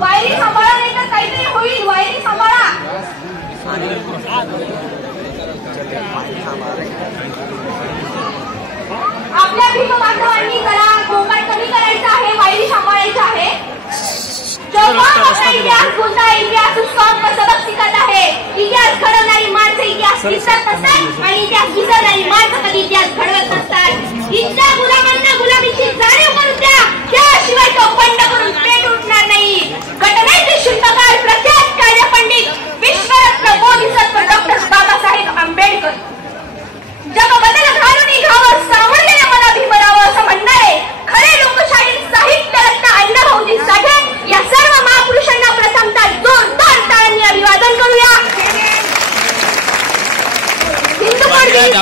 वायरी सांभाळा नाही तर काहीतरी होईल. वायरी सांभाळा. आपल्या भीम बांधवांनी जरा गोंगाट कमी करायचा आहे. वायरी सांभाळायचा आहे. जेव्हा आपला इतिहास बोलता इतिहास उसका सबक शिकत आहे. इतिहास घडवणारी माणसं इतिहास विसरत असतात आणि इतिहास विसरणारी माणसं कधी इतिहास घडवत नसतात. इथल्या गुलामांना गुलामीची जाणीव करून द्या.